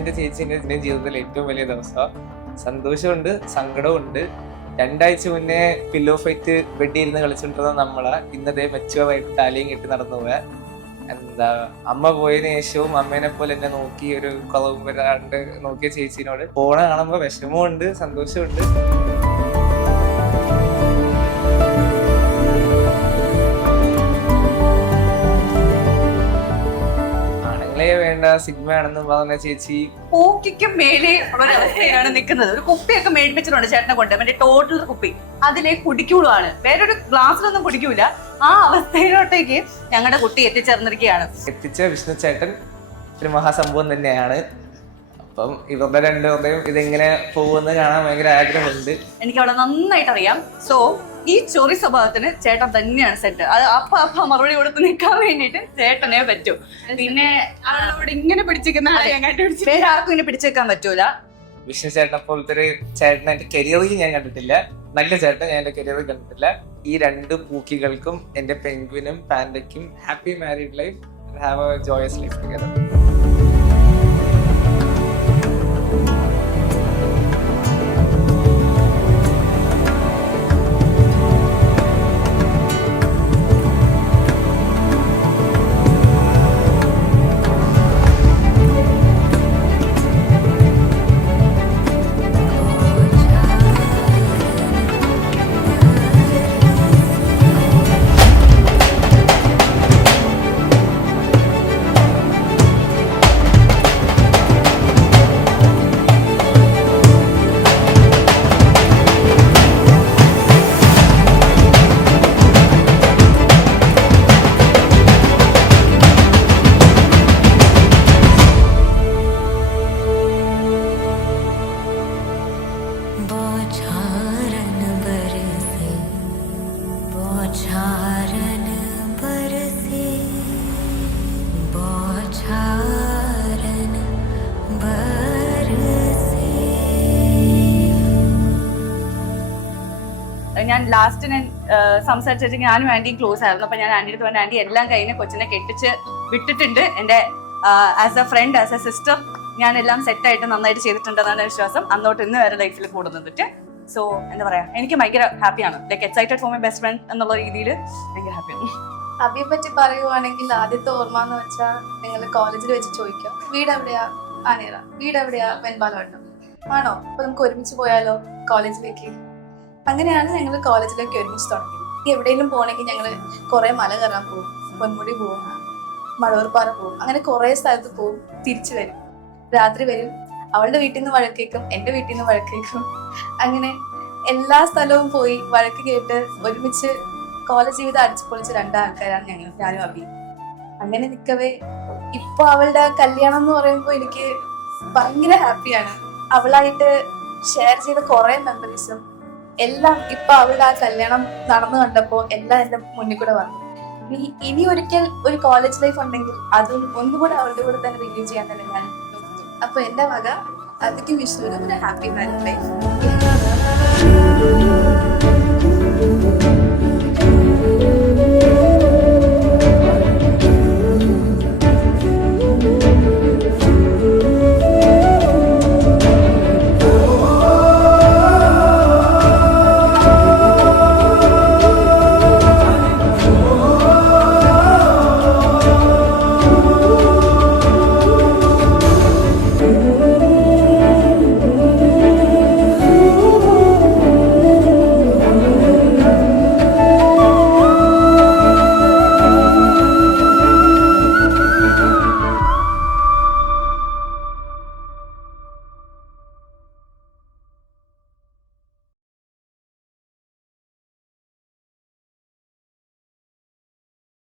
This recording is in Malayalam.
ഇന്നെന്റെ ചേച്ചിന്റെ എന്റെ ജീവിതത്തിൽ ഏറ്റവും വലിയ ദിവസം. സന്തോഷമുണ്ട്, സങ്കടമുണ്ട്. 2 ആഴ്ച മുന്നേ പില്ലോ ഫൈറ്റ് ബെഡിൽ ഇരുന്ന് കളിച്ചോണ്ടിരുന്ന നമ്മളെ ഇന്നതേ മെച്ചുവറായിട്ട് താലിയും കെട്ടി നടന്നു പോയ അമ്മ പോയതിനു ശേഷവും അമ്മേനെ പോലെ എന്നെ നോക്കി ഒരു കുറവും വരാണ്ട് നോക്കിയ ചേച്ചിനോട് പോണ കാണുമ്പോ വിഷമമുണ്ട്, സന്തോഷമുണ്ട്. വേണ്ട സിഗ്മയാണെന്ന് പറഞ്ഞ ചേച്ചി പൂക്കിക്ക് മേലെ ഒരവസ്ഥയാണ് നിൽക്കുന്നത്. ഒരു കുപ്പിയൊക്കെ മേടിപ്പിച്ചിട്ടുണ്ട് ചേട്ടനെ കൊണ്ട്, മറ്റേ ടോട്ടൽ കുപ്പി, അതിലെ കുടിക്കുള്ളതാണ്, വേറൊരു ഗ്ലാസ്സിലൊന്നും കുടിക്കൂല. ആ അവസ്ഥയിലോട്ടേക്ക് ഞങ്ങളുടെ കുട്ടി എത്തിച്ചേർന്നിരിക്കുകയാണ്. എത്തിച്ച വിഷ്ണു ചേട്ടൻ ഒരു മഹാസംഭവം തന്നെയാണ്. അപ്പം ഇവരുടെ രണ്ടുപേരുടെയും ഇതെങ്ങനെ പോകുമെന്ന് കാണാൻ ഭയങ്കര ആഗ്രഹമുണ്ട്. എനിക്ക് അവിടെ നന്നായിട്ട് അറിയാം. സോ ഈ ചൊറി സ്വഭാവത്തിന് ചേട്ടൻ തന്നെയാണ് സെറ്റ്. അത് അപ്പ മറുപടി കൊടുത്ത് നിൽക്കാൻ വേണ്ടിട്ട് ചേട്ടനെ പറ്റൂ. പിന്നെ ആളോട് ഇങ്ങനെ പിടിച്ചിരിക്കുന്ന ആളെ വേറെ ആർക്കും ഇങ്ങനെ പിടിച്ചേക്കാൻ പറ്റൂല. വിഷ്ണു ചേട്ടനെ പോലത്തെ ഒരു ചേട്ടനെ എന്റെ കരിയറിൽ ഞാൻ കണ്ടിട്ടില്ല. നല്ല ചേട്ടൻ ഞാൻ എന്റെ കരിയറിൽ കണ്ടിട്ടില്ല. ഈ 2 പൂക്കികൾക്കും എന്റെ പെൻഗ്വിനും പാൻഡയ്ക്കും happy married life, have a joyous life together. ഞാൻ ലാസ്റ്റ് സംസാരിച്ചു, ഞാനും ആന്റിയും ക്ലോസ് ആയിരുന്നു. അപ്പൊ ഞാൻ ആന്റിയുടെ അടുത്ത് ആന്റി എല്ലാം കഴിഞ്ഞ് കൊച്ചിനെ കെട്ടിച്ച് വിട്ടിട്ടുണ്ട്. എന്റെ as a friend, as A sister ഞാൻ എല്ലാം സെറ്റായിട്ട് നന്നായിട്ട് ചെയ്തിട്ടുണ്ടെന്നാണ് വിശ്വാസം. അന്നോട്ട് ഇന്ന് വരെ ലൈഫിൽ കൂടുന്നിട്ട്. സോ എന്താ പറയാ, എനിക്ക് ഭയങ്കര ഹാപ്പിയാണ്. Like excited for my best friend എന്നുള്ള രീതിയിൽ ഭയങ്കര ഹാപ്പിയാണ്. അബിയെ പറ്റി പറയുവാണെങ്കിൽ ആദ്യത്തെ ഓർമ്മ എന്ന് വെച്ചാൽ നിങ്ങൾ കോളേജിൽ വെച്ച് ചോദിക്കാം, വീട് എവിടെയാ? ആനേറ. വീട് എവിടെയാ? വെൺപാലവട്ടം. ആണോ? അപ്പൊ നമുക്ക് ഒരുമിച്ച് പോയാലോ കോളേജിലേക്ക്? അങ്ങനെയാണ് ഞങ്ങൾ കോളേജിലേക്ക് ഒരുമിച്ച് തുടങ്ങിയത്. എവിടെയെങ്കിലും പോകണമെങ്കിൽ ഞങ്ങൾ കുറെ മല കയറാൻ പോകും, പൊന്മുടി പോകും, മടവർപ്പാറ പോകും, അങ്ങനെ കുറെ സ്ഥലത്ത് പോകും. തിരിച്ചു വരും, രാത്രി വരും. അവളുടെ വീട്ടിൽ നിന്ന് വഴക്കേക്കും, എൻ്റെ വീട്ടിൽ നിന്ന് വഴക്കേക്കും. അങ്ങനെ എല്ലാ സ്ഥലവും പോയി വഴക്ക് കേട്ട് ഒരുമിച്ച് കോളേജ് ജീവിതം അടിച്ചു പൊളിച്ച് 2 ആൾക്കാരാണ് ഞങ്ങൾ, ഞാനും അബി. അങ്ങനെ നിൽക്കവേ ഇപ്പൊ അവളുടെ കല്യാണം എന്ന് പറയുമ്പോൾ എനിക്ക് ഭയങ്കര ഹാപ്പിയാണ്. അവളായിട്ട് ഷെയർ ചെയ്ത കുറെ മെമ്മറീസും എല്ലാം ഇപ്പൊ അവളുടെ ആ കല്യാണം നടന്നു കണ്ടപ്പോ എല്ലാം എന്റെ മുന്നിൽ കൂടെ വന്നു. ഇനി ഒരിക്കൽ ഒരു കോളേജ് ലൈഫ് ഉണ്ടെങ്കിൽ അതും ഒന്നുകൂടെ അവളുടെ കൂടെ തന്നെ റിവ്യൂ ചെയ്യാൻ തന്നെ ഞാൻ നോക്കും. അപ്പൊ എന്റെ വക അതിക്കും വിഷ്ണുവിനും ഒരു ഹാപ്പി മാരീഡ് ലൈഫ്.